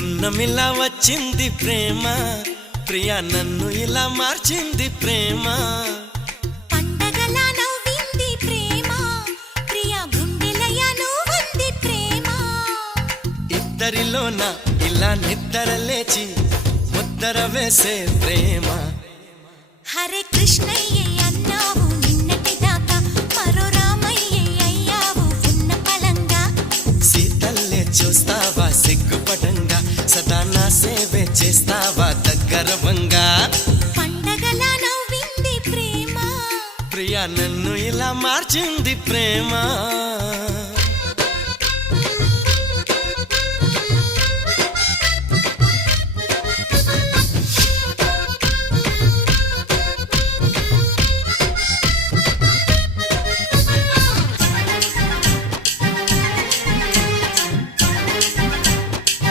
పున్నమిలా వచ్చింది ప్రేమ, ప్రియా నన్ను ఇలా మార్చింది ప్రేమ. పండగలా నవ్వింది ప్రేమ, ప్రియా గుండెలయ నువ్వుంది ప్రేమ. ఇద్దరిలోన ఇలా నిద్ర లేచి ముద్దర వేసే ప్రేమ. హరే కృష్ణయ్య అన్నావు నిన్నటి దాకా, మరో రామయ్య అయ్యావు ఉన్న పలంగా. సీతల్లే చూస్తావా సిగ్గుపడంగా, సదా నా సేవే చేస్తావా దగ్గరవంగా. పండగలా నవ్వింది ప్రేమ, ప్రియా నన్ను ఇలా మార్చింది ప్రేమ.